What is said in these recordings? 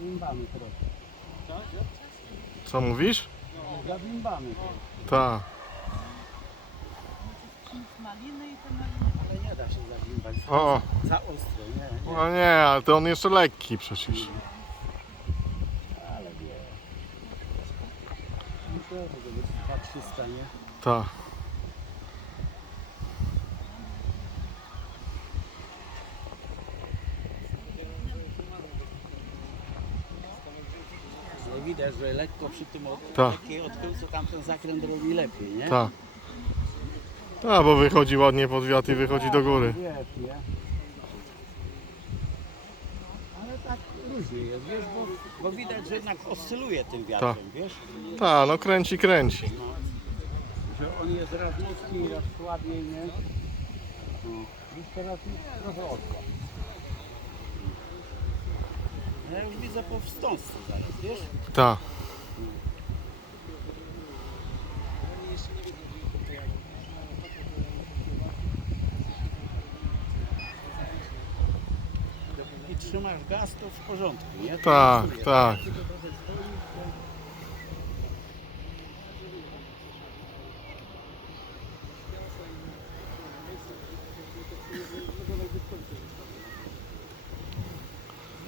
Zawimbamy trochę. Co mówisz? Zawimbamy trochę. Tak. Maliny i te maliny. Ale nie da się zawimbać. O, Za ostro, nie, nie. no nie, ale to on jeszcze lekki przecież. Ale wie. To być 2300, nie? Tak. No widać, że lekko przy tym od... Tak. lekkiej odchyłce tam ten zakręt robi lepiej, nie? Tak. Tak, bo wychodzi ładnie pod wiatr i wychodzi do góry. Wiesz, nie? Ale tak różnie jest, wiesz, bo, bo widać, że jednak oscyluje tym wiatrem, wiesz? Tak, no kręci, kręci. No, że on jest raz mocniej, raz słabiej, nie? No, już teraz trochę odkład. Ja już widzę po wstążce zaraz, wiesz? Tak. Dopóki trzymasz gaz, to w porządku, nie? Tak, tak. Tylko trochę stoisz, to-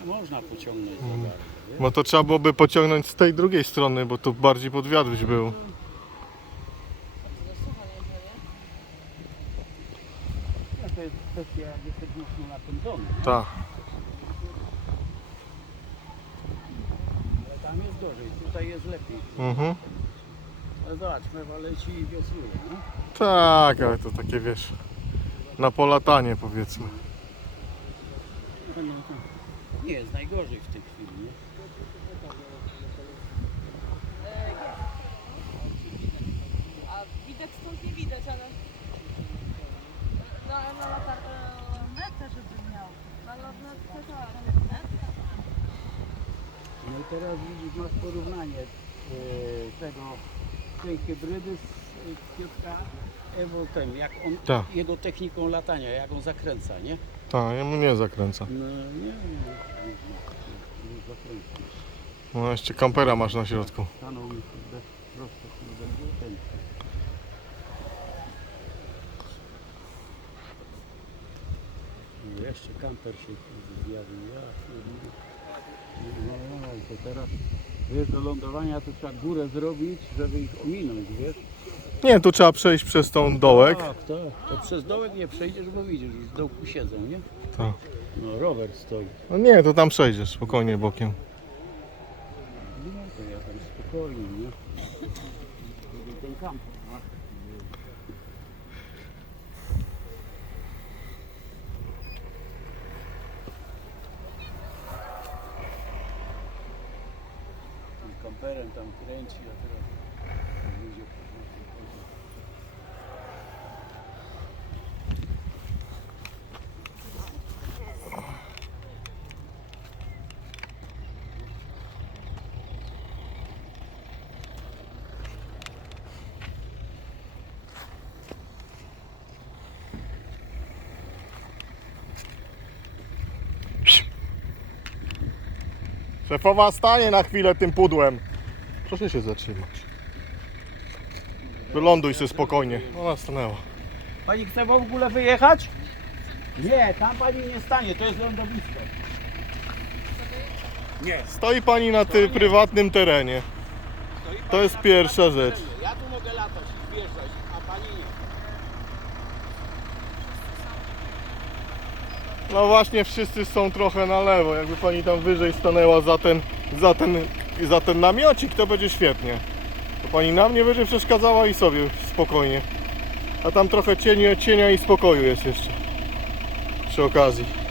Nie można pociągnąć Mm. zegarek, wiesz? Bo to trzeba byłoby pociągnąć z tej drugiej strony, bo tu bardziej pod wiatr byś był. No to jest kwestia, jak jesteś mocno napędzony. Tak. Ale tam jest gorzej, tutaj jest lepiej. Mhm. Ale zobacz, mewa leci i wiosłuje, no. Tak, ale to takie wiesz. Na polatanie powiedzmy. No, no, to Nie jest najgorzej w tej chwili, nie? A widać stąd nie widać, ale na, na latarkę metę, żeby miał. Na lornetkę tak. No i teraz widzisz, masz porównanie e, tego, tej hybrydy z Piotra ten, jak on, Tak. jego techniką latania, jak on zakręca, nie? Tak, ja mu nie zakręca. No nie, nie, nie, nie zakręca. No jeszcze kampera masz na środku. Stanął mi prosto kurde, ten. No jeszcze kamper się kurde zjawił, ja pierdolę. no, no, to teraz wiesz, do lądowania to trzeba górę zrobić, żeby ich ominąć, wiesz? Nie, tu trzeba przejść przez tą dołek. Tak, tak. To przez dołek nie przejdziesz, bo widzisz, już w dołku siedzą, nie? Tak. No rower stoi. No nie, to tam przejdziesz spokojnie bokiem. No to ja tam spokojnie, nie? Ten. Tym kamperem tam kręci, a teraz Szefowa stanie na chwilę tym pudłem. Proszę się zatrzymać. Wyląduj się spokojnie. Ona stanęła. Pani chce w ogóle wyjechać? Nie, tam pani nie stanie, to jest lądowisko. Nie. Stoi pani na tym prywatnym terenie. To jest pierwsza rzecz. Ja tu mogę latać i wjeżdżać, a pani nie. No właśnie wszyscy są trochę na lewo. Jakby pani tam wyżej stanęła za ten, za ten, za ten namiocik, to będzie świetnie. To pani nam nie będzie przeszkadzała i sobie spokojnie. A tam trochę cienia, cienia i spokoju jest jeszcze. Przy okazji.